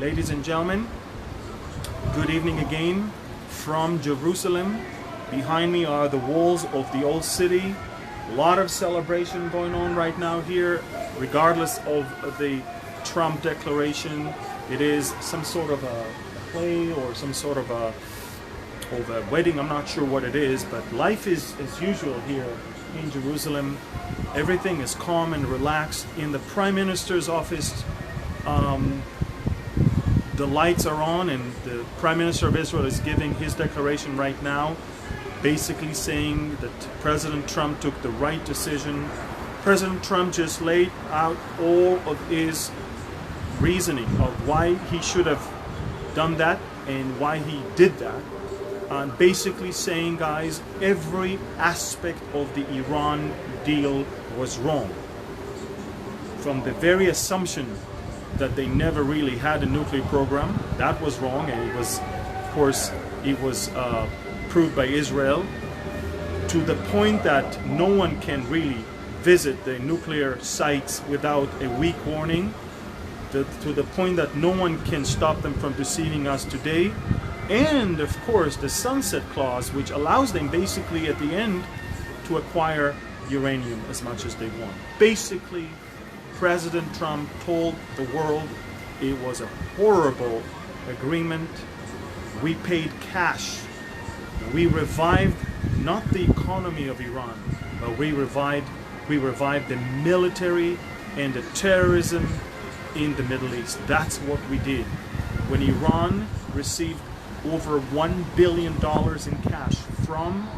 Ladies and gentlemen, good evening again from Jerusalem. Behind me are the walls of the old city. A lot of celebration going on right now here, regardless of the Trump declaration. It is some sort of a play or some sort of a wedding. I'm not sure what it is, but life is as usual here in Jerusalem. Everything is calm and relaxed. In the Prime Minister's office, the lights are on, and the Prime Minister of Israel is giving his declaration right now, basically saying that President Trump took the right decision. President Trump just laid out all of his reasoning of why he should have done that and why he did that. Basically saying, guys, every aspect of the Iran deal was wrong. From the very assumption that they never really had a nuclear program, that was wrong, and it was, of course, it was proved by Israel, to the point that no one can really visit the nuclear sites without a week warning, to the point that no one can stop them from deceiving us today. And of course the sunset clause, which allows them basically at the end to acquire uranium as much as they want. Basically, President Trump told the world it was a horrible agreement. We paid cash. We revived not the economy of Iran, but we revived the military and the terrorism in the Middle East. That's what we did. When Iran received over $1 billion in cash from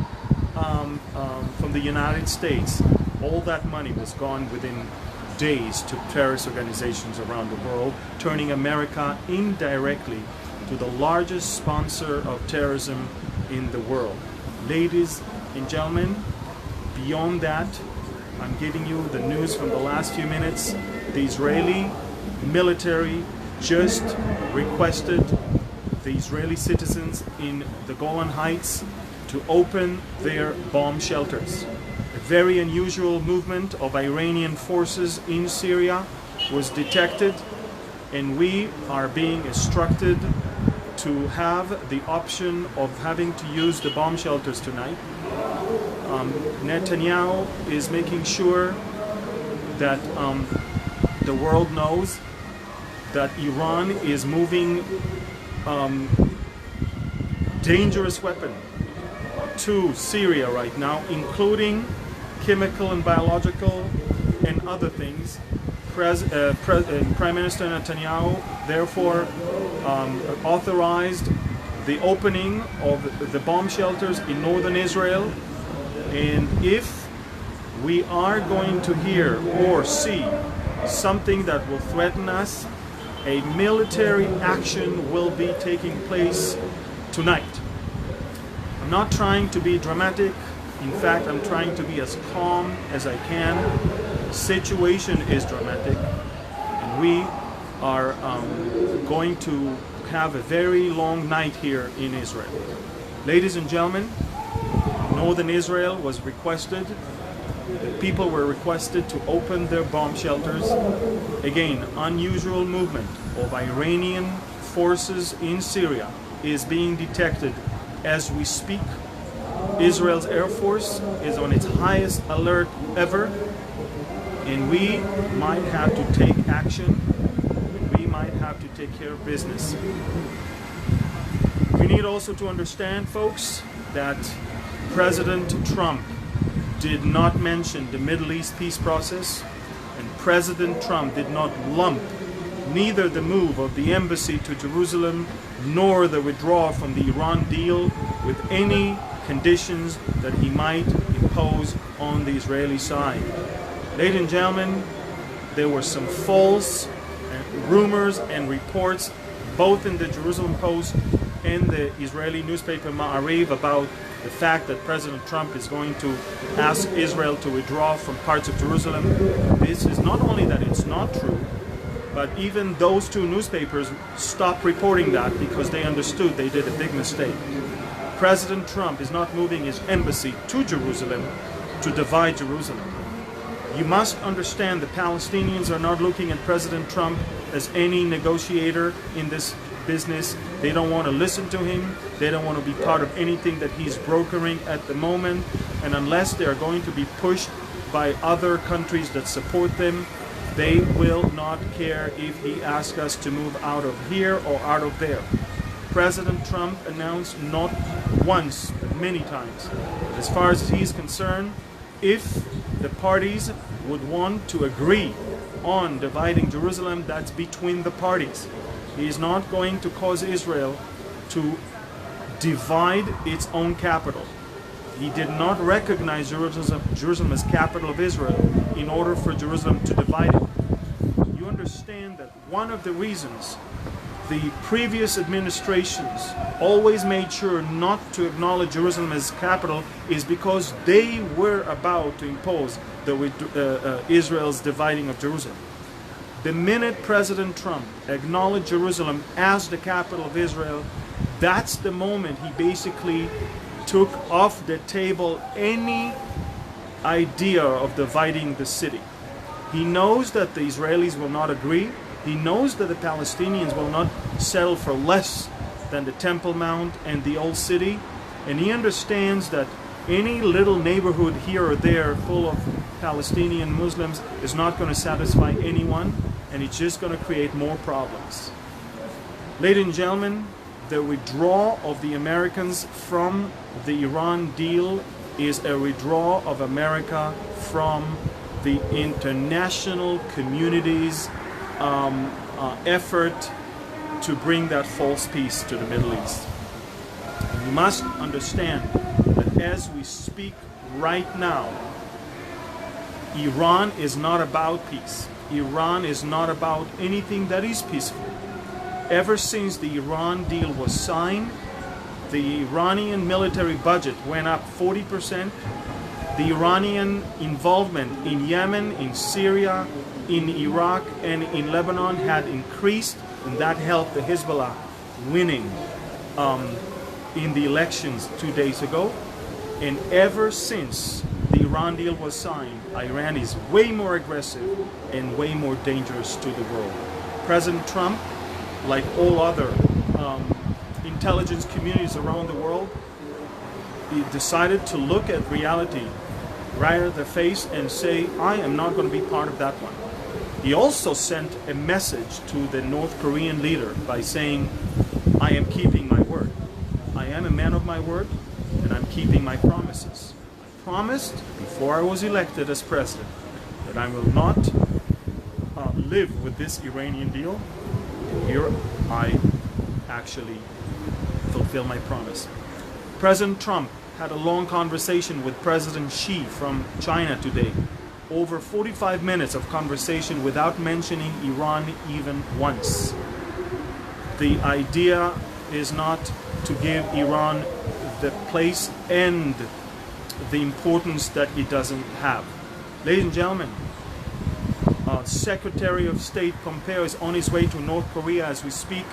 the United States, all that money was gone within days to terrorist organizations around the world, turning America indirectly to the largest sponsor of terrorism in the world. Ladies and gentlemen, beyond that, I'm giving you the news from the last few minutes. The Israeli military just requested the Israeli citizens in the Golan Heights to open their bomb shelters. A very unusual movement of Iranian forces in Syria was detected, and we are being instructed to have the option of having to use the bomb shelters tonight. Netanyahu is making sure that the world knows that Iran is moving dangerous weapon to Syria right now, including chemical and biological and other things. Prime Minister Netanyahu therefore authorized the opening of the bomb shelters in northern Israel, and if we are going to hear or see something that will threaten us, a military action will be taking place tonight. I'm not trying to be dramatic. In fact, I'm trying to be as calm as I can. The situation is dramatic, and we are going to have a very long night here in Israel. Ladies and gentlemen, northern Israel was requested. The people were requested to open their bomb shelters. Again, unusual movement of Iranian forces in Syria is being detected as we speak. Israel's Air Force is on its highest alert ever, and we might have to take action. We might have to take care of business. We need also to understand, folks, that President Trump did not mention the Middle East peace process, and President Trump did not lump neither the move of the embassy to Jerusalem nor the withdrawal from the Iran deal with any conditions that he might impose on the Israeli side. Ladies and gentlemen, there were some false rumors and reports both in the Jerusalem Post and the Israeli newspaper Ma'ariv about the fact that President Trump is going to ask Israel to withdraw from parts of Jerusalem. This is not only that it's not true, but even those two newspapers stopped reporting that because they understood they did a big mistake. President Trump is not moving his embassy to Jerusalem to divide Jerusalem. You must understand the Palestinians are not looking at President Trump as any negotiator in this business. They don't want to listen to him. They don't want to be part of anything that he's brokering at the moment. And unless they are going to be pushed by other countries that support them, they will not care if he asks us to move out of here or out of there. President Trump announced not once, but many times, as far as he's concerned, if the parties would want to agree on dividing Jerusalem, that's between the parties. He is not going to cause Israel to divide its own capital. He did not recognize Jerusalem as capital of Israel in order for Jerusalem to divide it. You understand that one of the reasons the previous administrations always made sure not to acknowledge Jerusalem as capital is because they were about to impose Israel's dividing of Jerusalem. The minute President Trump acknowledged Jerusalem as the capital of Israel, that's the moment he basically took off the table any idea of dividing the city. He knows that the Israelis will not agree. He knows that the Palestinians will not settle for less than the Temple Mount and the Old City. And he understands that any little neighborhood here or there full of Palestinian Muslims is not going to satisfy anyone, and it's just going to create more problems. Ladies and gentlemen, the withdrawal of the Americans from the Iran deal is a withdrawal of America from the international community's effort to bring that false peace to the Middle East. You must understand that as we speak right now, Iran is not about peace. Iran is not about anything that is peaceful. Ever since the Iran deal was signed, the Iranian military budget went up 40%. The Iranian involvement in Yemen, in Syria, in Iraq, and in Lebanon had increased, and that helped the Hezbollah winning in the elections 2 days ago. And ever since the Iran deal was signed, Iran is way more aggressive and way more dangerous to the world. President Trump, like all other intelligence communities around the world, he decided to look at reality right at the face and say, I am not going to be part of that one. He also sent a message to the North Korean leader by saying, I am keeping my word. I am a man of my word, and I'm keeping my promises. I promised before I was elected as president that I will not live with this Iranian deal. And here I actually fulfill my promise. President Trump had a long conversation with President Xi from China today. Over 45 minutes of conversation without mentioning Iran even once. The idea is not to give Iran the place and the importance that it doesn't have. Ladies and gentlemen, Secretary of State Pompeo is on his way to North Korea as we speak,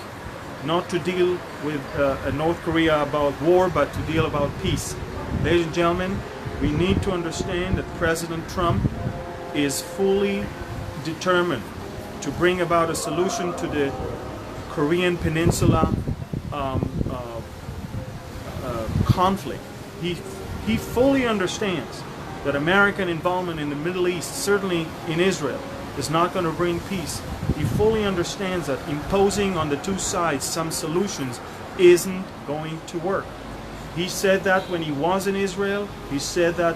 not to deal with North Korea about war, but to deal about peace. Ladies and gentlemen, we need to understand that President Trump is fully determined to bring about a solution to the Korean Peninsula conflict. He fully understands that American involvement in the Middle East, certainly in Israel, is not going to bring peace. He fully understands that imposing on the two sides some solutions isn't going to work. He said that when he was in Israel. He said that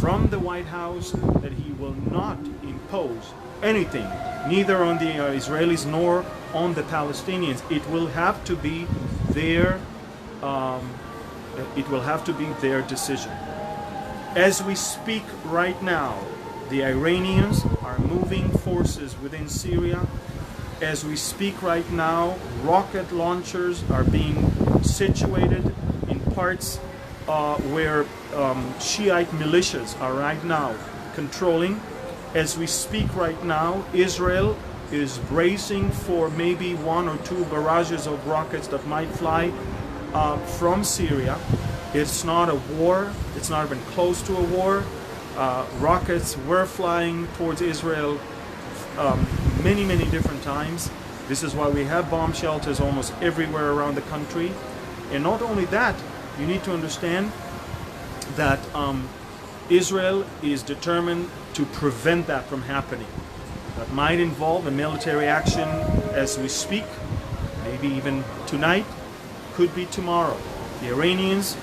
from the White House, that he will not impose anything, neither on the Israelis nor on the Palestinians. It will have to be their decision. As we speak right now, the Iranians are moving forces within Syria. As we speak right now, rocket launchers are being situated in parts where Shiite militias are right now controlling. As we speak right now, Israel is bracing for maybe 1 or 2 barrages of rockets that might fly from Syria. It's not a war. It's not even close to a war. Rockets were flying towards Israel many, many different times. This is why we have bomb shelters almost everywhere around the country. And not only that, you need to understand that Israel is determined to prevent that from happening. That might involve a military action as we speak, maybe even tonight, could be tomorrow. The Iranians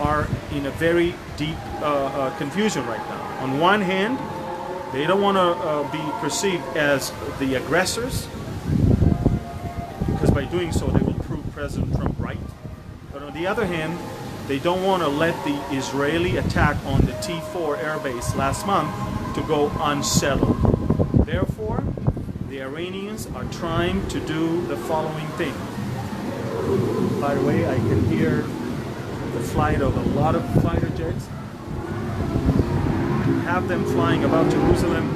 are in a very deep confusion right now. On one hand, they don't want to be perceived as the aggressors, because by doing so they will prove President Trump right. But on the other hand, they don't want to let the Israeli attack on the T4 airbase last month to go unsettled. Therefore, the Iranians are trying to do the following thing. By the way, I can hear the flight of a lot of fighter jets. To have them flying above Jerusalem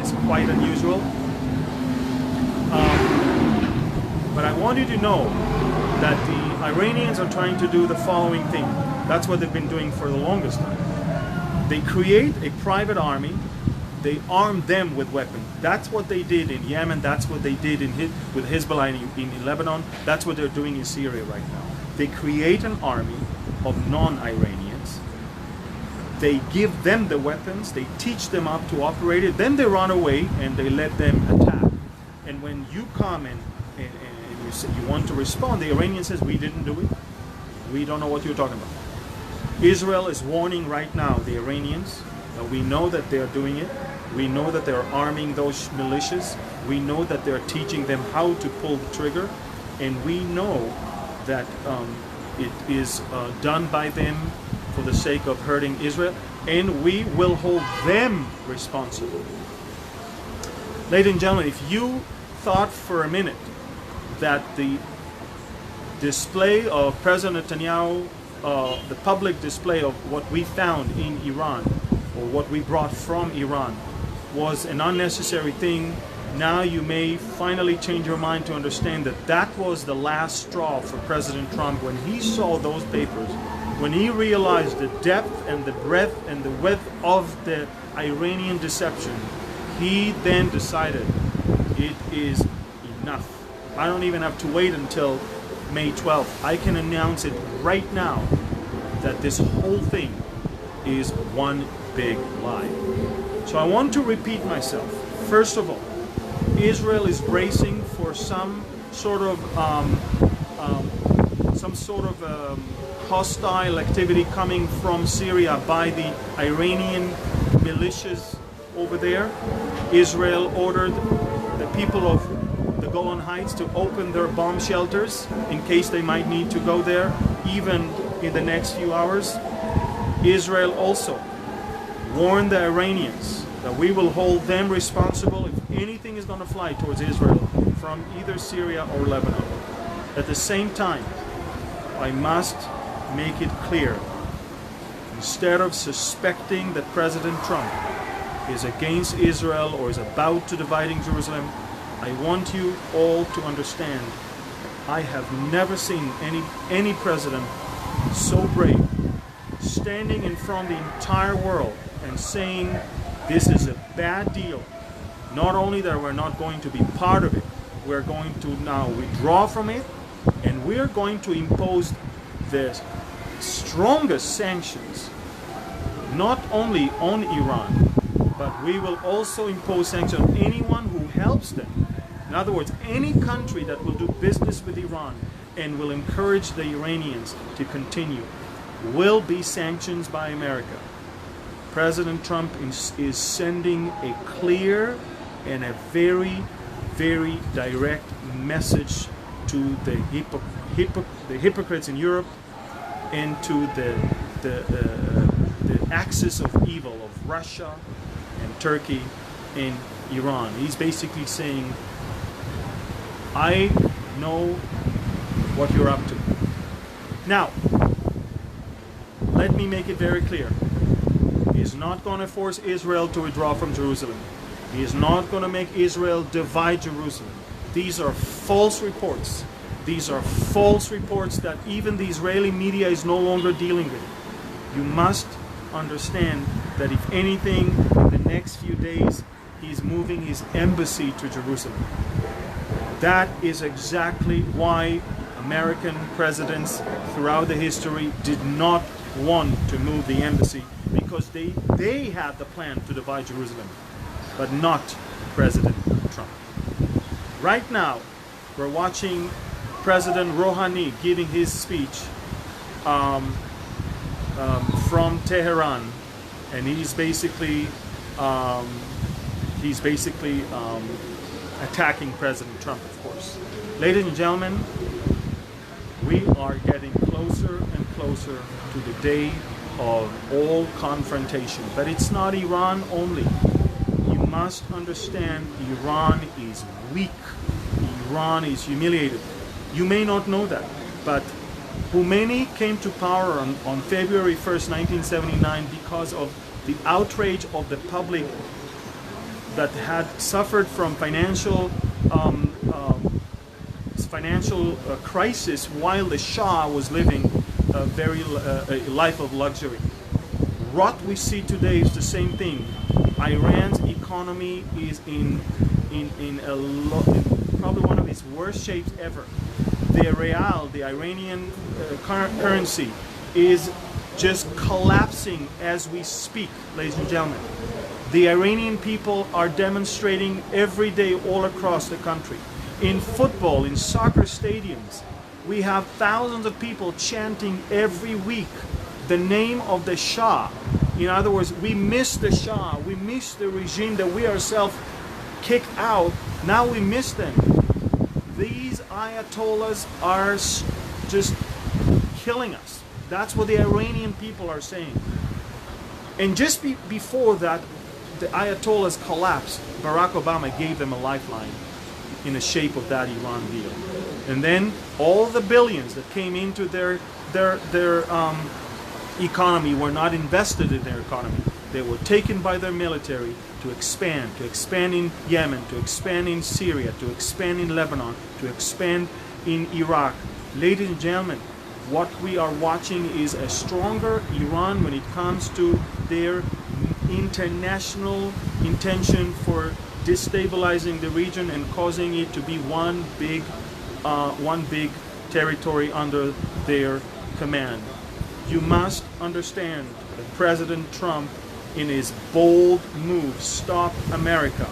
is quite unusual. But I want you to know that the Iranians are trying to do the following thing. That's what they've been doing for the longest time. They create a private army. They arm them with weapons. That's what they did in Yemen. That's what they did with Hezbollah in Lebanon. That's what they're doing in Syria right now. They create an army of non-Iranians. They give them the weapons. They teach them how to operate it. Then they run away and they let them attack. And when you come and you say you want to respond, the Iranian says, we didn't do it. We don't know what you're talking about. Israel is warning right now the Iranians. We know that they're doing it. We know that they're arming those militias. We know that they're teaching them how to pull the trigger. And we know that it is done by them for the sake of hurting Israel. And we will hold them responsible. Ladies and gentlemen, if you thought for a minute that the display of President Netanyahu, the public display of what we found in Iran, or what we brought from Iran, was an unnecessary thing, now you may finally change your mind to understand that that was the last straw for President Trump. When he saw those papers, when he realized the depth and the breadth and the width of the Iranian deception, he then decided it is enough. I don't even have to wait until May 12th. I can announce it right now that this whole thing is one big lie. So I want to repeat myself. First of all, Israel is bracing for some sort of hostile activity coming from Syria by the Iranian militias over there. Israel ordered the people of the Golan Heights to open their bomb shelters in case they might need to go there, even in the next few hours. Israel also warned the Iranians that we will hold them responsible if anything is going to fly towards Israel from either Syria or Lebanon. At the same time, I must make it clear, instead of suspecting that President Trump is against Israel or is about to dividing Jerusalem, I want you all to understand, I have never seen any president so brave, standing in front of the entire world and saying this is a bad deal. Not only that we're not going to be part of it, we're going to now withdraw from it, and we're going to impose the strongest sanctions, not only on Iran, but we will also impose sanctions on anyone who helps them. In other words, any country that will do business with Iran and will encourage the Iranians to continue will be sanctioned by America. President Trump is sending a clear and a very, very direct message to the hypocrites in Europe and to the axis of evil of Russia and Turkey and Iran. He's basically saying, I know what you're up to. Now, let me make it very clear. He is not going to force Israel to withdraw from Jerusalem. He is not going to make Israel divide Jerusalem. These are false reports. These are false reports that even the Israeli media is no longer dealing with. You must understand that if anything, in the next few days, he's moving his embassy to Jerusalem. That is exactly why American presidents throughout the history did not want to move the embassy, because they had the plan to divide Jerusalem, but not President Trump. Right now, we're watching President Rouhani giving his speech from Tehran, and he's basically attacking President Trump, of course. Ladies and gentlemen, we are getting closer and closer to the day of all confrontation. But it's not Iran only. You must understand, Iran is weak. Iran is humiliated. You may not know that, but Khomeini came to power on February 1st, 1979 because of the outrage of the public that had suffered from financial crisis while the Shah was living a life of luxury. What we see today is the same thing. Iran's economy is in probably one of its worst shapes ever. The rial, the Iranian currency, is just collapsing as we speak, ladies and gentlemen. The Iranian people are demonstrating every day all across the country. In football, in soccer stadiums, we have thousands of people chanting every week the name of the Shah. In other words, we miss the Shah, we miss the regime that we ourselves kicked out. Now we miss them. These Ayatollahs are just killing us. That's what the Iranian people are saying. And just before that, the Ayatollahs collapsed, Barack Obama gave them a lifeline in the shape of that Iran deal. And then all the billions that came into their economy were not invested in their economy. They were taken by their military to expand in Yemen, to expand in Syria, to expand in Lebanon, to expand in Iraq. Ladies and gentlemen, what we are watching is a stronger Iran when it comes to their international intention for destabilizing the region and causing it to be one big territory under their command. You must understand that President Trump, in his bold move, Stop America,